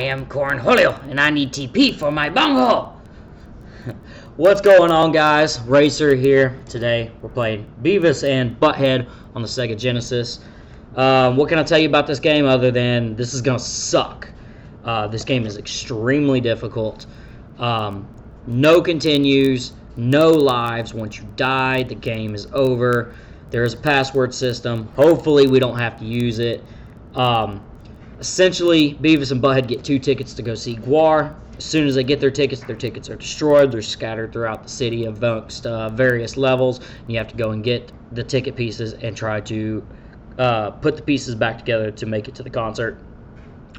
am Cornholio, and I need TP for my bunghole. What's going on, guys? Racer here. Today we're playing Beavis and Butthead on the Sega Genesis. What can I tell you about this game other than this is gonna suck? This game is extremely difficult. No continues, no lives. Once you die, the game is over. There is a password system. Hopefully we don't have to use it. Essentially, Beavis and Butthead get 2 tickets to go see Guar. As soon as they get their tickets are destroyed. They're scattered throughout the city amongst various levels. You have to go and get the ticket pieces and try to put the pieces back together to make it to the concert.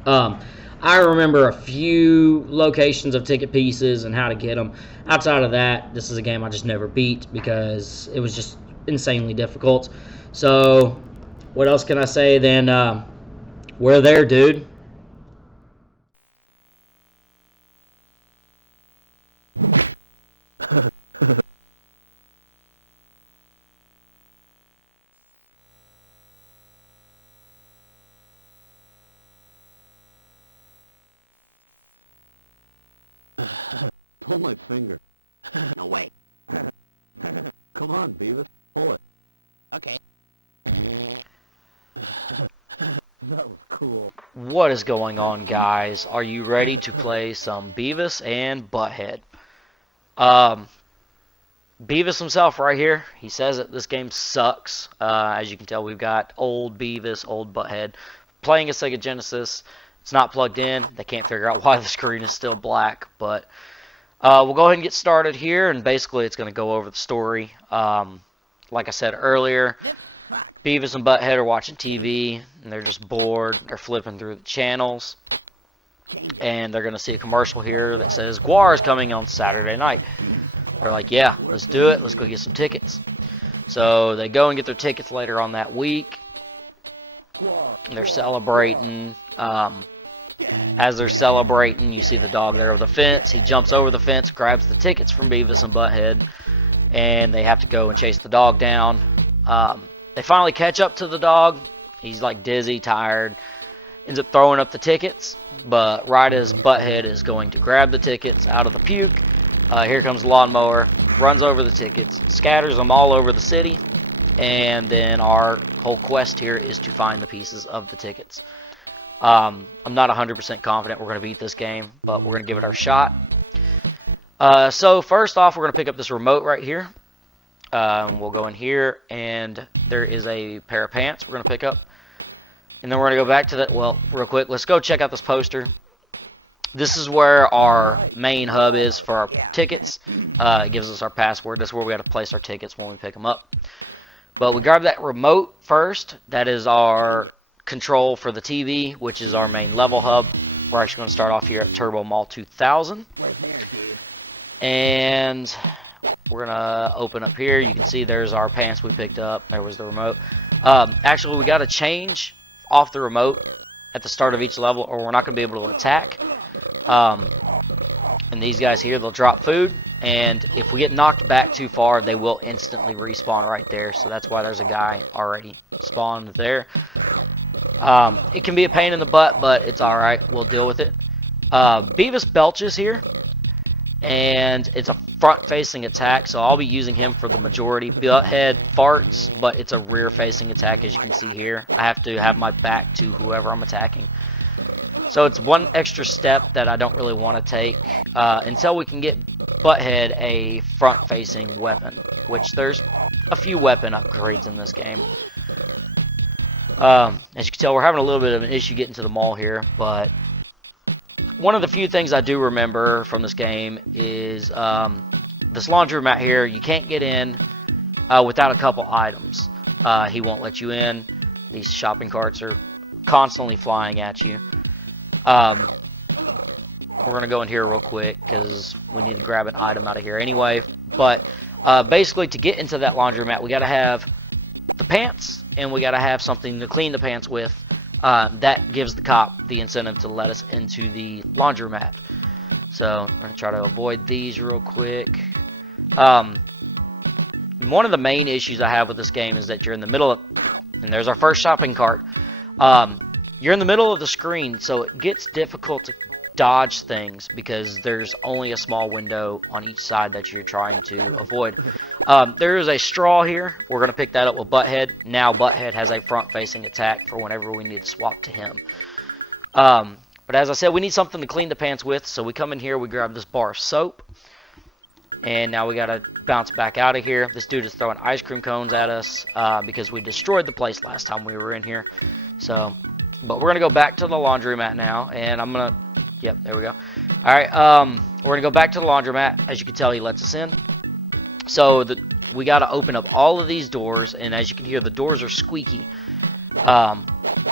I remember a few locations of ticket pieces and how to get them. Outside of that, this is a game I just never beat because it was just insanely difficult. So, what else can I say than... we're there, dude. Pull my finger. No, wait. Come on, Beavis. Pull it. Okay. That was cool. What is going on, guys? Are you ready to play some Beavis and Butthead? Beavis himself right here, he says that this game sucks. As you can tell, we've got old Beavis, old Butthead playing a Sega Genesis. It's not plugged in. They can't figure out why the screen is still black, but we'll go ahead and get started here, and basically it's going to go over the story. Like I said earlier, Beavis and Butthead are watching TV, and they're just bored. They're flipping through the channels, and they're going to see a commercial here that says, Guar is coming on Saturday night. They're like, yeah, let's do it. Let's go get some tickets. So they go and get their tickets later on that week. They're celebrating. As they're celebrating, you see the dog there over the fence. He jumps over the fence, grabs the tickets from Beavis and Butthead, and they have to go and chase the dog down. They finally catch up to the dog. He's like dizzy, tired, ends up throwing up the tickets, but right as Butthead is going to grab the tickets out of the puke, here comes the lawnmower, runs over the tickets, scatters them all over the city, and then our whole quest here is to find the pieces of the tickets. I'm not 100% confident we're going to beat this game, but we're going to give it our shot. So first off, we're going to pick up this remote right here. We'll go in here, and there is a pair of pants we're going to pick up. And then we're going to go back to that. Well, real quick, let's go check out this poster. This is where our main hub is for our tickets. It gives us our password. That's where we got to place our tickets when we pick them up. But we grab that remote first. That is our control for the TV, which is our main level hub. We're actually going to start off here at Turbo Mall 2000. And we're going to open up here. You can see there's our pants we picked up. There was the remote. Actually, we got to change off the remote at the start of each level, or we're not going to be able to attack. And these guys here, they'll drop food, and if we get knocked back too far, they will instantly respawn right there. So that's why there's a guy already spawned there. It can be a pain in the butt, but it's alright. We'll deal with it. Beavis belches here, and it's a front-facing attack, so I'll be using him for the majority. Butthead farts, but it's a rear-facing attack, as you can see here. I have to have my back to whoever I'm attacking. So it's one extra step that I don't really want to take until we can get Butthead a front-facing weapon, which there's a few weapon upgrades in this game. As you can tell, we're having a little bit of an issue getting to the mall here, but one of the few things I do remember from this game is this laundromat here. You can't get in without a couple items. He won't let you in. These shopping carts are constantly flying at you. We're going to go in here real quick because we need to grab an item out of here anyway. But basically, to get into that laundromat, we got to have the pants, and we got to have something to clean the pants with. That gives the cop the incentive to let us into the laundromat. So I'm going to try to avoid these real quick. One of the main issues I have with this game is that you're in the middle of, and there's our first shopping cart. You're in the middle of the screen, so it gets difficult to dodge things because there's only a small window on each side that you're trying to avoid. There is a straw here. We're going to pick that up with Butthead. Now Butthead has a front-facing attack for whenever we need to swap to him. But as I said, we need something to clean the pants with, so we come in here, we grab this bar of soap, and now we got to bounce back out of here. This dude is throwing ice cream cones at us because we destroyed the place last time we were in here. So, but we're going to go back to the laundromat now, and I'm going to, yep, there we go. All right, we're going to go back to the laundromat. As you can tell, he lets us in. So we got to open up all of these doors, and as you can hear, the doors are squeaky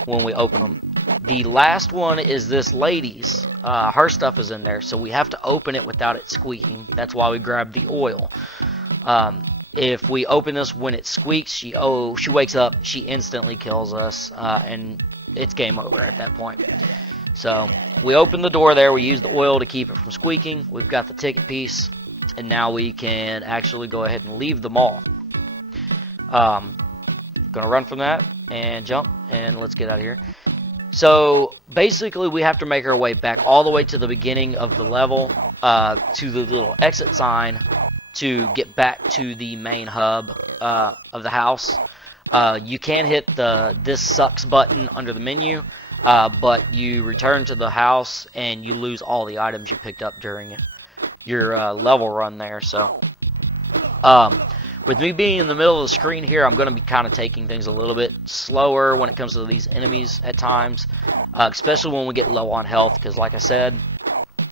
when we open them. The last one is this lady's. Her stuff is in there, so we have to open it without it squeaking. That's why we grabbed the oil. If we open this when it squeaks, she wakes up, she instantly kills us, and it's game over at that point. So we open the door there, we use the oil to keep it from squeaking. We've got the ticket piece, and now we can actually go ahead and leave the mall. Gonna run from that and jump, and let's get out of here. So basically we have to make our way back all the way to the beginning of the level, to the little exit sign to get back to the main hub of the house. You can hit the "This sucks" button under the menu, but you return to the house and you lose all the items you picked up during your level run there. So with me being in the middle of the screen here, I'm going to be kind of taking things a little bit slower when it comes to these enemies at times, especially when we get low on health, because like I said,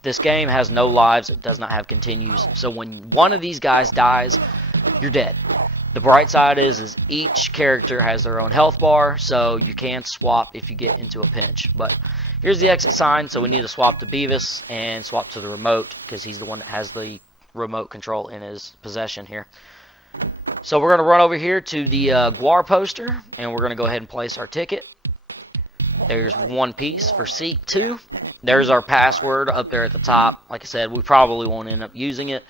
this game has no lives, it does not have continues, so when one of these guys dies, you're dead. The bright side is each character has their own health bar, so you can swap if you get into a pinch. But here's the exit sign, so we need to swap to Beavis and swap to the remote, because he's the one that has the remote control in his possession here. So we're going to run over here to the Guar poster, and we're going to go ahead and place our ticket. There's one piece for seat 2. There's our password up there at the top. Like I said, we probably won't end up using it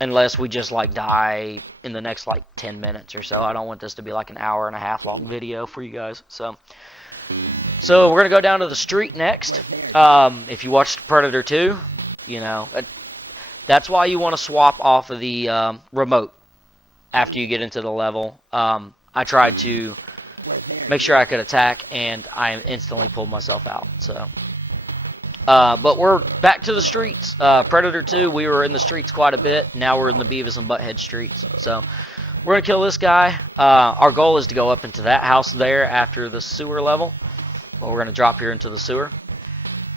unless we just like die in the next like 10 minutes or so. I don't want this to be like an hour and a half long video for you guys. So we're going to go down to the street next. If you watched Predator 2, you know, that's why you want to swap off of the remote after you get into the level. I tried to make sure I could attack, and I instantly pulled myself out. So, but we're back to the streets. Predator 2, we were in the streets quite a bit. Now we're in the Beavis and Butthead streets. So we're going to kill this guy. Our goal is to go up into that house there after the sewer level. But we're going to drop here into the sewer.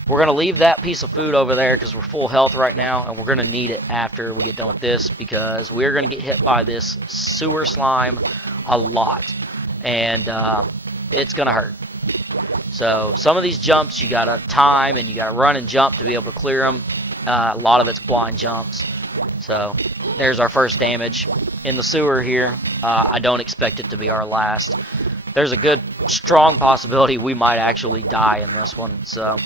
We're going to leave that piece of food over there because we're full health right now, and we're going to need it after we get done with this because we're going to get hit by this sewer slime a lot, and it's going to hurt. So some of these jumps you got to time, and you got to run and jump to be able to clear them. A lot of it's blind jumps. So there's our first damage in the sewer here. I don't expect it to be our last. There's a good, strong possibility we might actually die in this one. So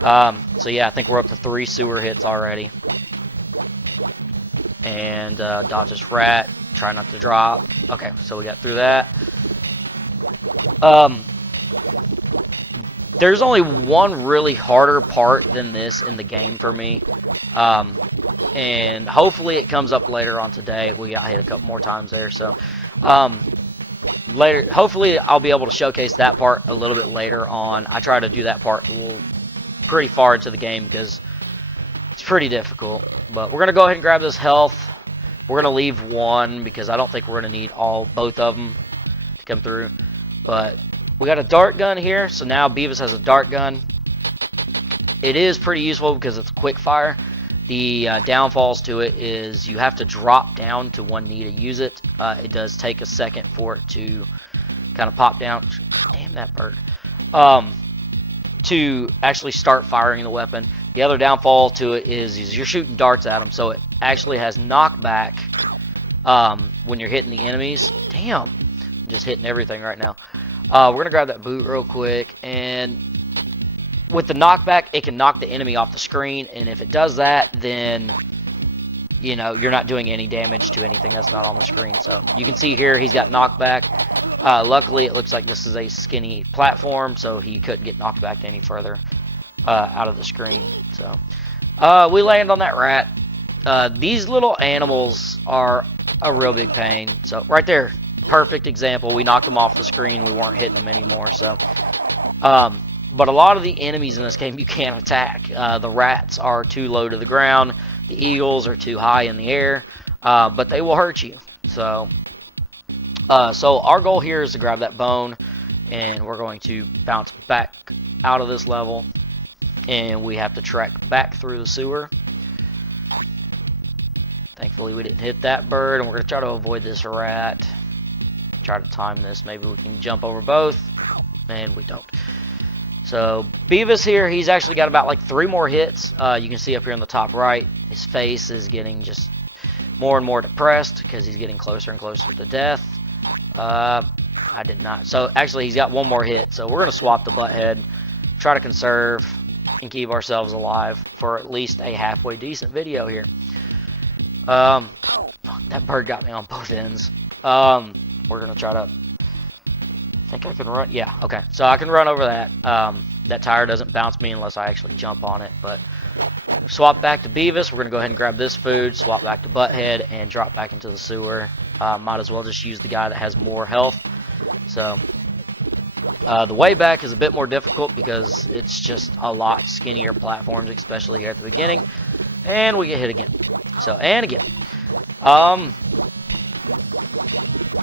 yeah, I think we're up to 3 sewer hits already. And dodge this rat. Try not to drop. Okay, so we got through that. There's only one really harder part than this in the game for me. And hopefully it comes up later on today. We got hit a couple more times there. So later, hopefully I'll be able to showcase that part a little bit later on. I try to do that part pretty far into the game because it's pretty difficult. But we're going to go ahead and grab this health. We're going to leave one because I don't think we're going to need both of them to come through. But we got a dart gun here, so now Beavis has a dart gun. It is pretty useful because it's quick fire. The downfalls to it is you have to drop down to one knee to use it. It does take a second for it to kind of pop down. Damn that bird. To actually start firing the weapon. The other downfall to it is you're shooting darts at them, so it actually has knockback when you're hitting the enemies. Damn, I'm just hitting everything right now. We're going to grab that boot real quick, and with the knockback, it can knock the enemy off the screen, and if it does that, then you know you're not doing any damage to anything that's not on the screen. So you can see here he's got knockback. Luckily, it looks like this is a skinny platform, so he couldn't get knocked back any further. out of the screen. So we land on that rat. These little animals are a real big pain. So right there, perfect example. We knocked them off the screen. We weren't hitting them anymore. So, but a lot of the enemies in this game you can't attack. The rats are too low to the ground. The eagles are too high in the air, but they will hurt you. So, so our goal here is to grab that bone, and we're going to bounce back out of this level, and we have to trek back through the sewer. Thankfully, we didn't hit that bird, and we're going to try to avoid this rat. Try to time this. Maybe we can jump over both, and we don't. So, Beavis here, he's actually got about like 3 more hits. You can see up here in the top right, his face is getting just more and more depressed because he's getting closer and closer to death. I did not. So, actually, he's got 1 more hit. So, we're going to swap the Butthead, try to conserve, and keep ourselves alive for at least a halfway decent video here. That bird got me on both ends. We're gonna try to. I think I can run. Yeah, okay. So I can run over that. That tire doesn't bounce me unless I actually jump on it. But swap back to Beavis. We're gonna go ahead and grab this food. Swap back to Butthead and drop back into the sewer. Might as well just use the guy that has more health. So the way back is a bit more difficult because it's just a lot skinnier platforms, especially here at the beginning. And we get hit again. So, and again.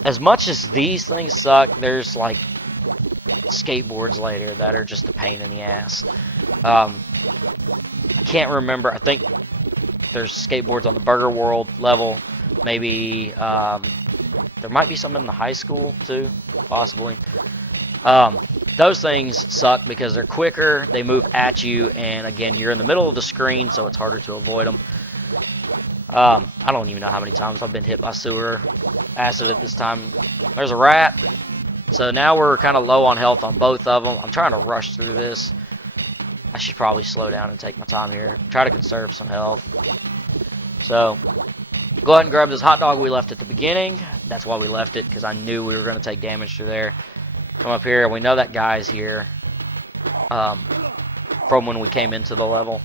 As much as these things suck, there's like skateboards later that are just a pain in the ass. I can't remember. I think there's skateboards on the Burger World level. Maybe there might be some in the high school too, possibly. Those things suck because they're quicker, they move at you, and again, you're in the middle of the screen, so it's harder to avoid them. I don't even know how many times I've been hit by sewer acid at this time. There's a rat. So now we're kind of low on health on both of them. I'm trying to rush through this. I should probably slow down and take my time here. Try to conserve some health. So, go ahead and grab this hot dog we left at the beginning. That's why we left it, because I knew we were going to take damage through there. Come up here. We know that guy's here from when we came into the level.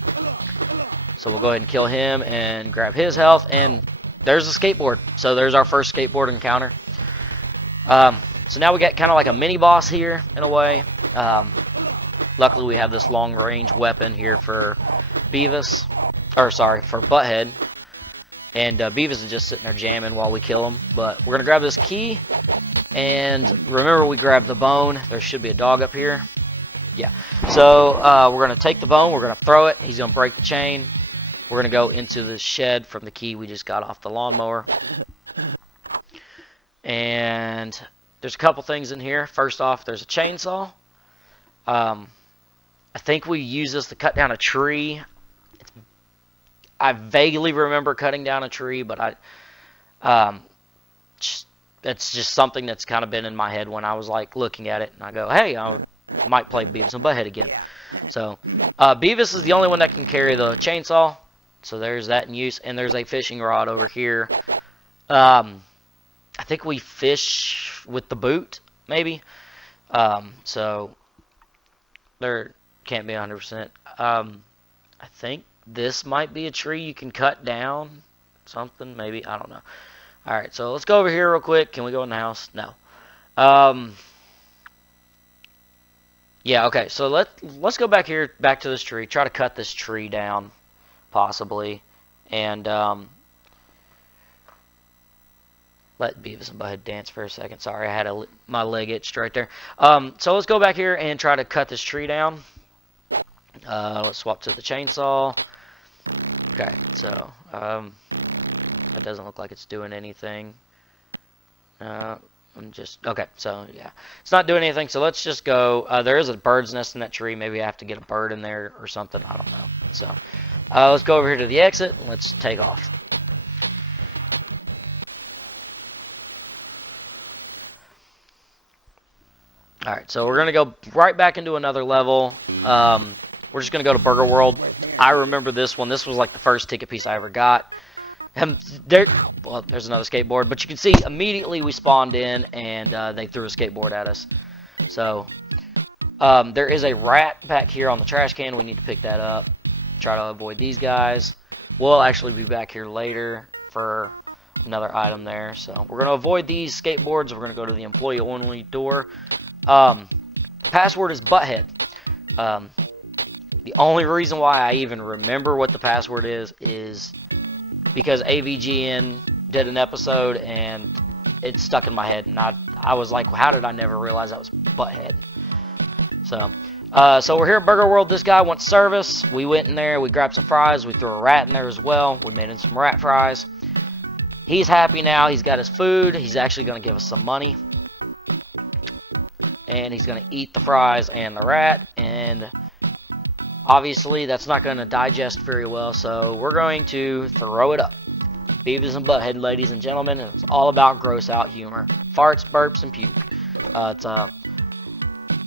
So we'll go ahead and kill him and grab his health. And there's a skateboard. So there's our first skateboard encounter. So now we got kind of like a mini boss here in a way. Luckily we have this long range weapon here for Beavis. Or sorry, for Butthead. And Beavis is just sitting there jamming while we kill him. But we're going to grab this key. And remember, we grabbed the bone. There should be a dog up here. Yeah. So we're going to take the bone. We're going to throw it. He's going to break the chain. We're going to go into the shed from the key we just got off the lawnmower. And there's a couple things in here. First off, there's a chainsaw. I think we use this to cut down a tree. I vaguely remember cutting down a tree, but it's just something that's kind of been in my head when I was like looking at it, and I go, hey, I might play Beavis and Butthead again. So Beavis is the only one that can carry the chainsaw, so there's that in use. And there's a fishing rod over here. I think we fish with the boot, maybe. So there can't be 100%. I think this might be a tree you can cut down, something maybe, I don't know. Alright, so let's go over here real quick. Can we go in the house? No. Yeah, okay, so let's go back here, back to this tree. Try to cut this tree down, possibly. And let Beavis and Butthead dance for a second. Sorry, I had my leg itched right there. So let's go back here and try to cut this tree down. Let's swap to the chainsaw. Okay, so that doesn't look like it's doing anything. Okay, so yeah, it's not doing anything, so let's just go. There is a bird's nest in that tree. Maybe I have to get a bird in there or something. I don't know. So let's go over here to the exit and let's take off. Alright, so we're going to go right back into another level. We're just going to go to Burger World. I remember this one. This was like the first ticket piece I ever got. Well, there's another skateboard. But you can see immediately we spawned in and they threw a skateboard at us. So There is a rat back here on the trash can. We need to pick that up. Try to avoid these guys. We'll actually be back here later for another item there. So we're going to avoid these skateboards. We're going to go to the employee only door. Password is Butthead. The only reason why I even remember what the password is because AVGN did an episode and it stuck in my head. And I was like, how did I never realize that was Butthead? So we're here at Burger World. This guy wants service. We went in there. We grabbed some fries. We threw a rat in there as well. We made him some rat fries. He's happy now. He's got his food. He's actually going to give us some money. And he's going to eat the fries and the rat. And obviously, that's not going to digest very well. So we're going to throw it up. Beavis and Butthead, ladies and gentlemen. And it's all about gross out humor. Farts, burps, and puke. It's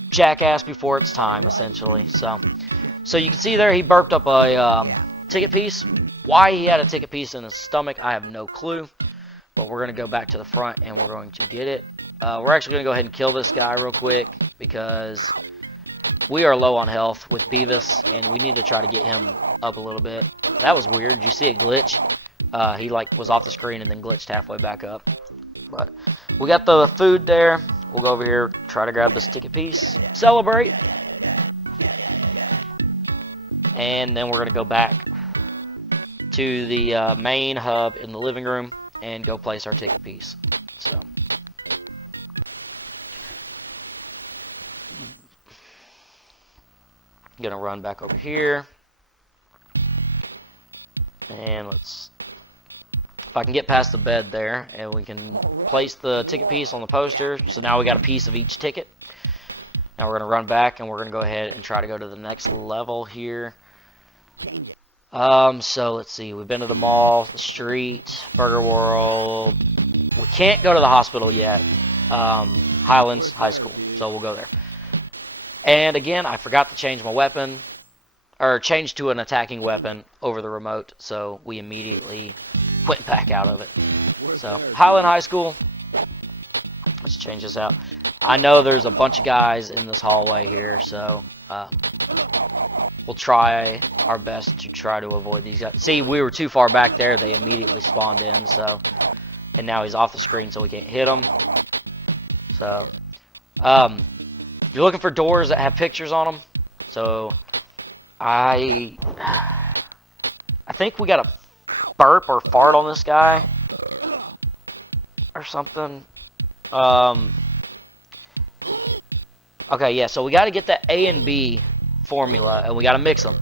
jackass before its time, essentially. So you can see there he burped up a ticket piece. Why he had a ticket piece in his stomach, I have no clue. But we're going to go back to the front and we're going to get it. We're actually going to go ahead and kill this guy real quick because we are low on health with Beavis and we need to try to get him up a little bit. That was weird. Did you see it glitch? He was off the screen and then glitched halfway back up. But we got the food there. We'll go over here, try to grab this ticket piece, celebrate. And then we're going to go back to the main hub in the living room and go place our ticket piece. So I'm going to run back over here. And if I can get past the bed there, and we can place the ticket piece on the poster. So now we got a piece of each ticket. Now we're going to run back, and we're going to go ahead and try to go to the next level here. Change it. So let's see. We've been to the mall, the street, Burger World. We can't go to the hospital yet. Highlands High School. So we'll go there. And again, I forgot to change my weapon, or change to an attacking weapon over the remote. So we immediately went back out of it. So Highland High School. Let's change this out. I know there's a bunch of guys in this hallway here, so we'll try our best to try to avoid these guys. See, we were too far back there. They immediately spawned in, so, and now he's off the screen, so we can't hit him. So, you're looking for doors that have pictures on them. So, I think we got a burp or fart on this guy or something. Okay, yeah, so we got to get that A and B formula, and we got to mix them.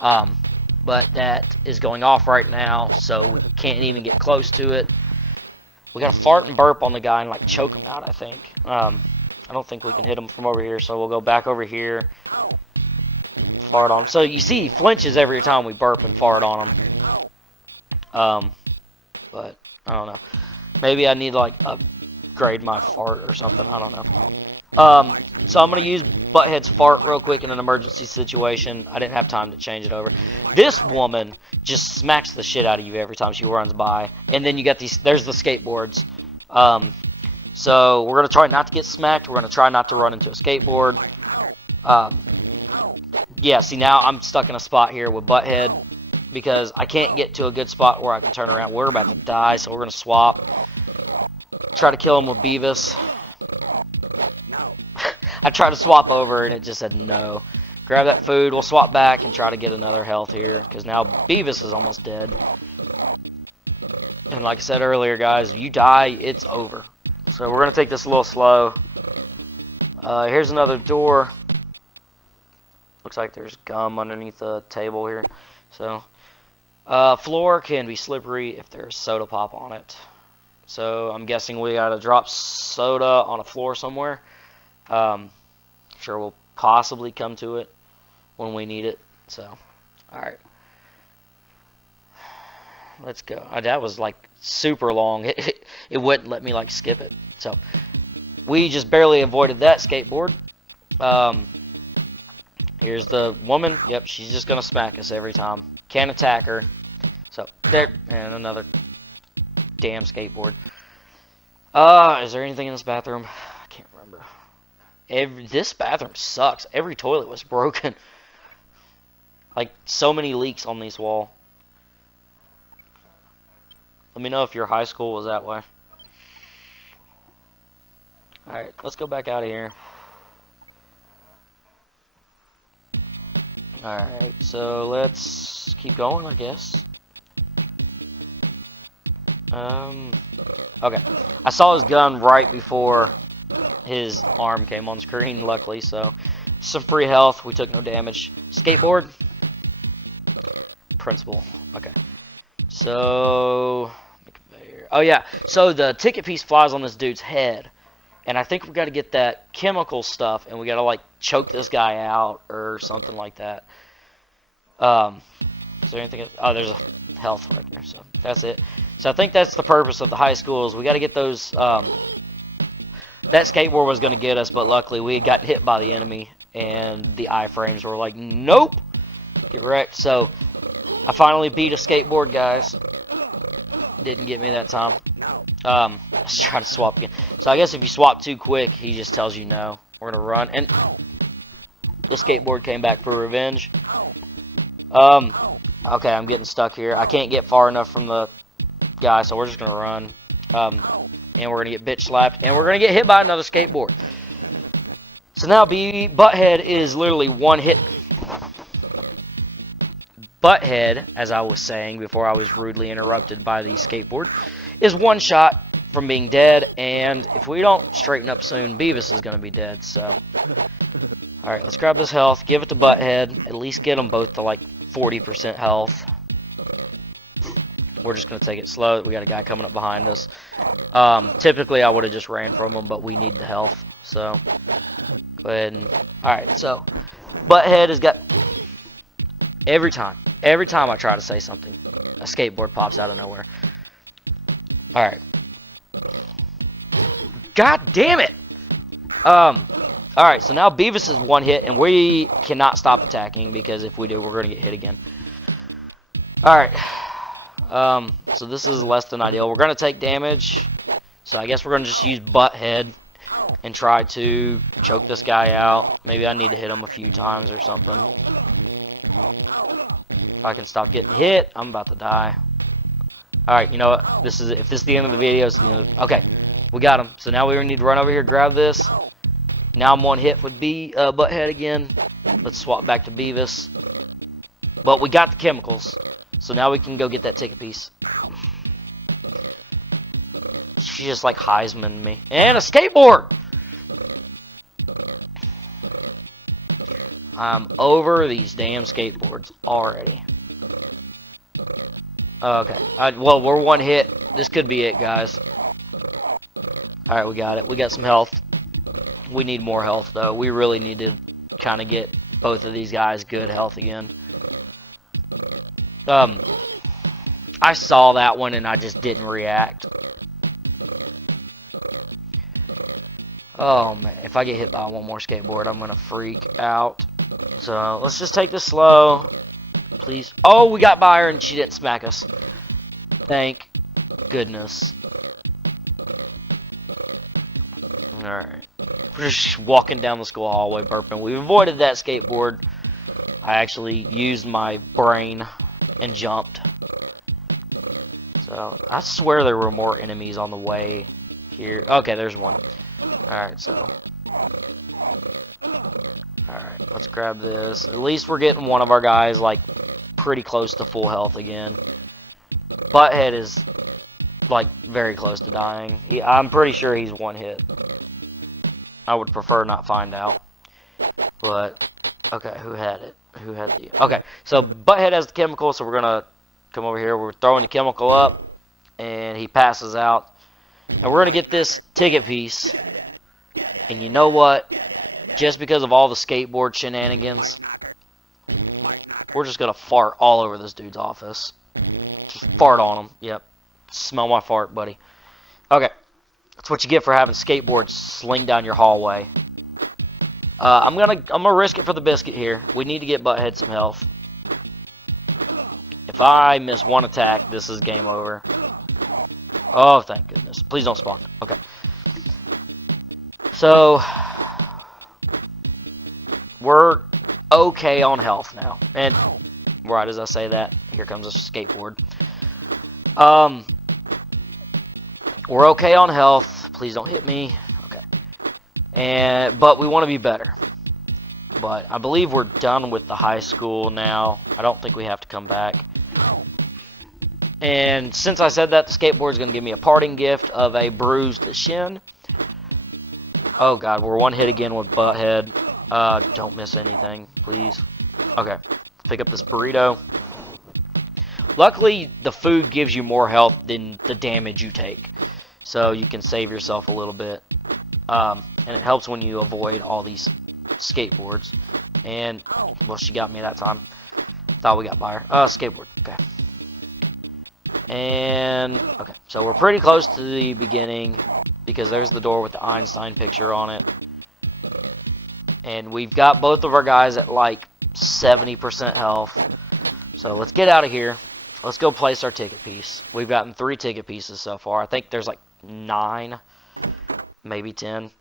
But that is going off right now, so we can't even get close to it. We got to fart and burp on the guy and like choke him out, I think. I don't think we can hit him from over here, so we'll go back over here. Fart on him. So you see he flinches every time we burp and fart on him. But I don't know. Maybe I need to like upgrade my fart or something. I don't know. So I'm going to use Butthead's fart real quick in an emergency situation. I didn't have time to change it over. This woman just smacks the shit out of you every time she runs by. And then you got these, there's the skateboards. So we're going to try not to get smacked. We're going to try not to run into a skateboard. Yeah, see now I'm stuck in a spot here with Butthead because I can't get to a good spot where I can turn around. We're about to die, so we're going to swap. Try to kill him with Beavis. I tried to swap over and it just said no. Grab that food. We'll swap back and try to get another health here because now Beavis is almost dead. And like I said earlier, guys, if you die, it's over. So we're going to take this a little slow. Here's another door. Looks like there's gum underneath the table here. So, floor can be slippery if there's soda pop on it. So I'm guessing we got to drop soda on a floor somewhere. Sure we'll possibly come to it when we need it. So, alright. Let's go. That was like super long. It wouldn't let me like skip it. So, we just barely avoided that skateboard. Here's the woman. Yep, she's just going to smack us every time. Can't attack her. So, there. And another damn skateboard. Is there anything in this bathroom? I can't remember. This bathroom sucks. Every toilet was broken. Like, so many leaks on this wall. Let me know if your high school was that way. Alright, let's go back out of here. Alright, so let's keep going, I guess. Okay. I saw his gun right before his arm came on screen, luckily, so some free health. We took no damage. Skateboard. Principal. Okay. So, oh yeah. So the ticket piece flies on this dude's head, and I think we got to get that chemical stuff, and we got to like choke this guy out or something like that. Is there anything? Oh, there's a health right there. So that's it. So I think that's the purpose of the high schools. We got to get those. That skateboard was going to get us, but luckily we got hit by the enemy, and the iframes were like, nope, get wrecked. So I finally beat a skateboard, guys. Didn't get me that time. Let's try to swap again. So I guess if you swap too quick, he just tells you no. We're going to run. And the skateboard came back for revenge. Okay, I'm getting stuck here. I can't get far enough from the guy, so we're just going to run. And we're going to get bitch slapped. And we're going to get hit by another skateboard. So now Butthead is literally one hit. Butthead, as I was saying before I was rudely interrupted by the skateboard, is one shot from being dead. And if we don't straighten up soon, Beavis is going to be dead. So, alright, let's grab this health. Give it to Butthead. At least get them both to like 40% health. We're just going to take it slow. We got a guy coming up behind us. Typically, I would have just ran from him, but we need the health. So, go ahead and... Alright, so, Butthead has got... Every time I try to say something, a skateboard pops out of nowhere. Alright. God damn it! Alright, so now Beavis is one hit, and we cannot stop attacking, because if we do, we're going to get hit again. Alright. So this is less than ideal. We're going to take damage. So I guess we're going to just use Butthead and try to choke this guy out. Maybe I need to hit him a few times or something. If I can stop getting hit, I'm about to die. Alright, you know what? If this is the end of the video, it's the end of, okay. We got him. So now we need to run over here, grab this. Now I'm one hit with Butthead again. Let's swap back to Beavis. But we got the chemicals. So now we can go get that ticket piece. She just like Heisman me. And a skateboard! I'm over these damn skateboards already. Okay. Well, we're one hit. This could be it, guys. Alright, we got it. We got some health. We need more health, though. We really need to kind of get both of these guys good health again. I saw that one and I just didn't react. Oh man, if I get hit by one more skateboard, I'm gonna freak out. So let's just take this slow, please. Oh, we got by her and she didn't smack us. Thank goodness. Alright. We're just walking down the school hallway burping. We avoided that skateboard. I actually used my brain and jumped. So, I swear there were more enemies on the way here. Okay, there's one. Alright, so. Alright, let's grab this. At least we're getting one of our guys, like, pretty close to full health again. Butthead is, like, very close to dying. I'm pretty sure he's one hit. I would prefer not find out. But, okay, who had it? Who had the... Okay, so Butthead has the chemical, so we're going to come over here. We're throwing the chemical up, and he passes out. And we're going to get this ticket piece. And you know what? Just because of all the skateboard shenanigans, we're just going to fart all over this dude's office. Just fart on him. Yep. Smell my fart, buddy. Okay. That's what you get for having skateboards sling down your hallway. I'm gonna risk it for the biscuit here. We need to get Butthead some health. If I miss one attack, this is game over. Oh, thank goodness. Please don't spawn. Okay. So, we're okay on health now. And right as I say that, here comes a skateboard. We're okay on health. Please don't hit me. Okay. But we want to be better. But I believe we're done with the high school now. I don't think we have to come back. And since I said that, the skateboard is going to give me a parting gift of a bruised shin. Oh god, we're one hit again with Butthead. Don't miss anything, please. Okay, pick up this burrito. Luckily, the food gives you more health than the damage you take. So you can save yourself a little bit. And it helps when you avoid all these skateboards. And, well, she got me that time. Thought we got by her. Skateboard, okay. And, okay, so we're pretty close to the beginning. Because there's the door with the Einstein picture on it. And we've got both of our guys at like 70% health. So let's get out of here. Let's go place our ticket piece. We've gotten 3 ticket pieces so far. I think there's like 9, maybe 10.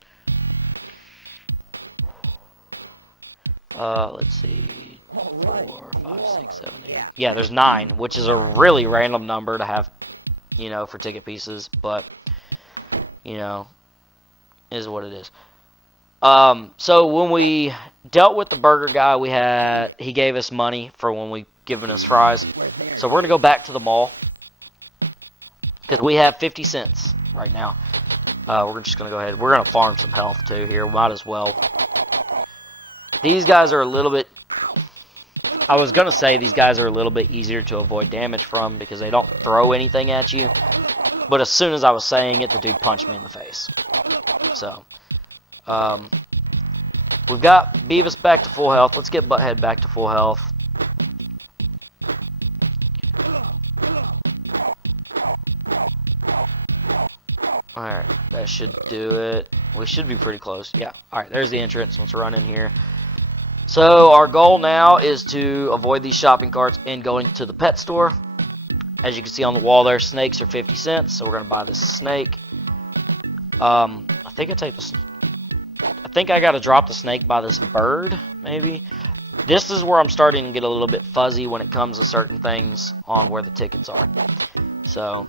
Let's see. 4, 5, 6, 7, 8. Yeah, there's 9, which is a really random number to have, you know, for ticket pieces. But, you know, is what it is. So when we dealt with the burger guy, he gave us money for when we given us fries. So we're gonna go back to the mall because we have 50 cents right now. We're just gonna go ahead. We're gonna farm some health too here. Might as well. These guys are a little bit. I was gonna say these guys are a little bit easier to avoid damage from because they don't throw anything at you. But as soon as I was saying it, the dude punched me in the face. So, we've got Beavis back to full health. Let's get Butthead back to full health. Alright, that should do it. We should be pretty close. Yeah, alright, there's the entrance. Let's run in here. So, our goal now is to avoid these shopping carts and going to the pet store. As you can see on the wall there, snakes are 50 cents, so we're going to buy this snake. I think I got to drop the snake by this bird, maybe. This is where I'm starting to get a little bit fuzzy when it comes to certain things on where the tickets are. So,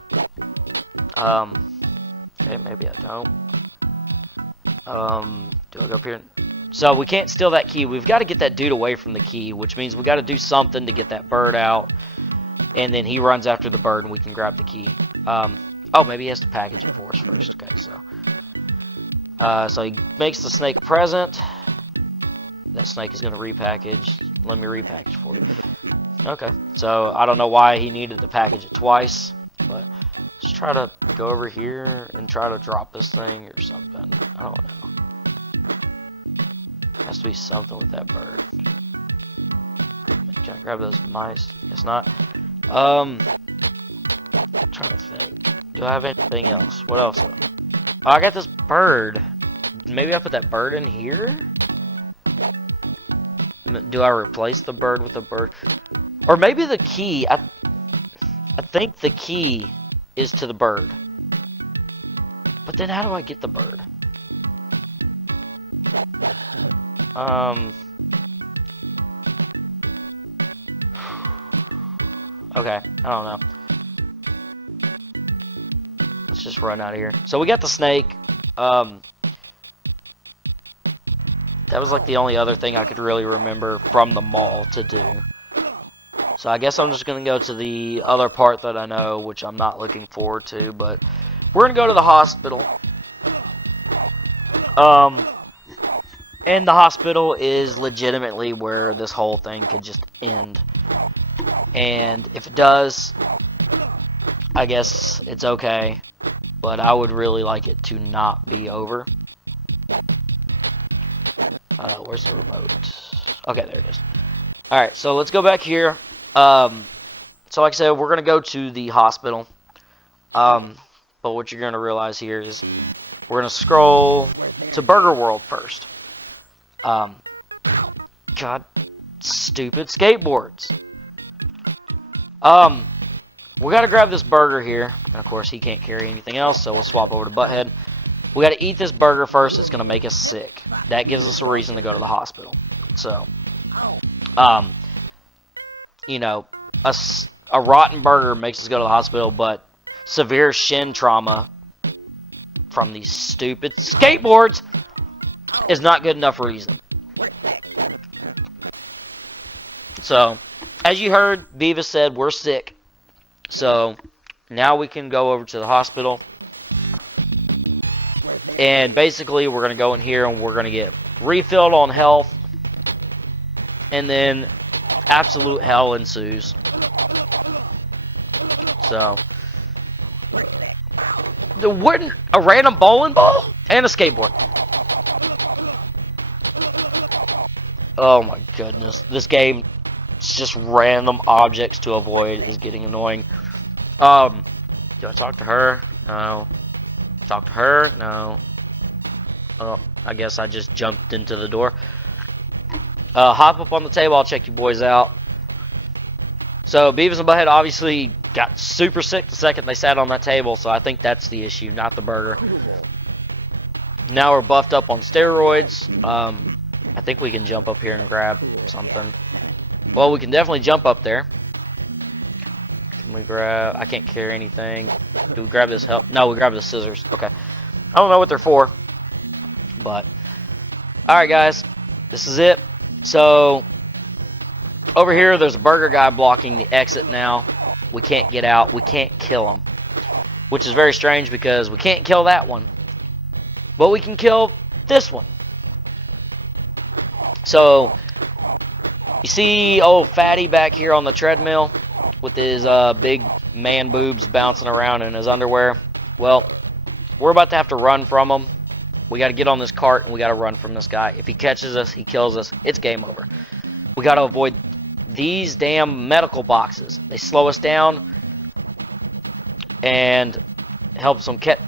okay, maybe I don't. Do I go up here? So, we can't steal that key. We've got to get that dude away from the key, which means we got to do something to get that bird out. And then he runs after the bird and we can grab the key. Oh, maybe he has to package it for us first. Okay, so he makes the snake a present. That snake is going to repackage. Let me repackage for you. Okay, so I don't know why he needed to package it twice. But let's try to go over here and try to drop this thing or something. I don't know. Has to be something with that bird. Can I grab those mice? Guess not. I'm trying to think. Do I have anything else? What else? Oh, I got this bird. Maybe I put that bird in here? Do I replace the bird with a bird? Or maybe the key. I think the key is to the bird. But then how do I get the bird? Okay, I don't know. Let's just run out of here. So we got the snake. That was like the only other thing I could really remember from the mall to do. So I guess I'm just going to go to the other part that I know, which I'm not looking forward to. But we're going to go to the hospital. And the hospital is legitimately where this whole thing could just end. And if it does, I guess it's okay. But I would really like it to not be over. Where's the remote? Okay, there it is. Alright, so let's go back here. So like I said, we're going to go to the hospital. But what you're going to realize here is we're going to scroll to Burger World first. God, stupid skateboards. We gotta grab this burger here. And of course, he can't carry anything else, so we'll swap over to Butthead. We gotta eat this burger first. It's gonna make us sick. That gives us a reason to go to the hospital. So, you know, a rotten burger makes us go to the hospital, but severe shin trauma from these stupid skateboards is not good enough reason. So, as you heard, Beavis said we're sick. So, now we can go over to the hospital. And basically, we're going to go in here and we're going to get refilled on health. And then, absolute hell ensues. So, a random bowling ball and a skateboard. Oh my goodness. This game, it's just random objects to avoid is getting annoying. Do I talk to her? No. Talk to her? No. Oh, I guess I just jumped into the door. Hop up on the table, I'll check you boys out. So, Beavis and Butthead obviously got super sick the second they sat on that table, so I think that's the issue, not the burger. Now we're buffed up on steroids. I think we can jump up here and grab something. Well, we can definitely jump up there. Can we grab... I can't carry anything. Do we grab this help? No, we grab the scissors. Okay. I don't know what they're for. But... Alright, guys. This is it. So... Over here, there's a burger guy blocking the exit now. We can't get out. We can't kill him. Which is very strange because we can't kill that one. But we can kill this one. So, you see old Fatty back here on the treadmill with his big man boobs bouncing around in his underwear? Well, we're about to have to run from him. We got to get on this cart and we got to run from this guy. If he catches us, he kills us, it's game over. We got to avoid these damn medical boxes. They slow us down and helps them catch.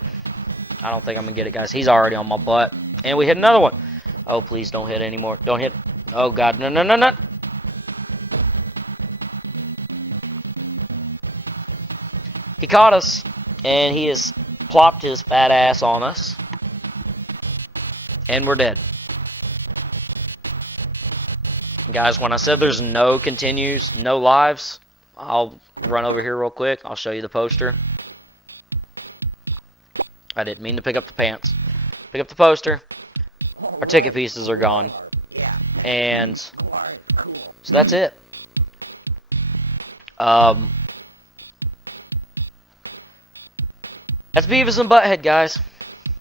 I don't think I'm going to get it, guys. He's already on my butt. And we hit another one. Oh, please don't hit anymore. Don't hit. Oh, God. No, no, no, no. He caught us. And he has plopped his fat ass on us. And we're dead. Guys, when I said there's no continues, no lives, I'll run over here real quick. I'll show you the poster. I didn't mean to pick up the pants. Pick up the poster. Our ticket pieces are gone. And so that's it. That's Beavis and Butthead, guys.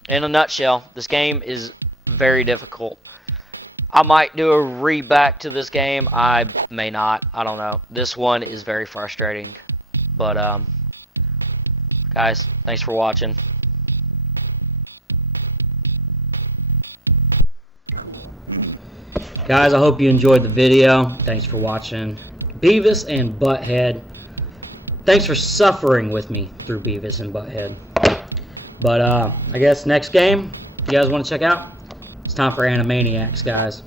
In a nutshell, this game is very difficult. I might do a reback to this game. I may not. I don't know. This one is very frustrating. But, guys, thanks for watching. Guys, I hope you enjoyed the video. Thanks for watching Beavis and Butthead. Thanks for suffering with me through Beavis and Butthead. But I guess next game, if you guys want to check out, it's time for Animaniacs, guys.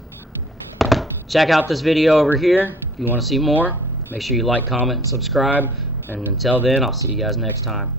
Check out this video over here if you want to see more. Make sure you like, comment, and subscribe. And until then, I'll see you guys next time.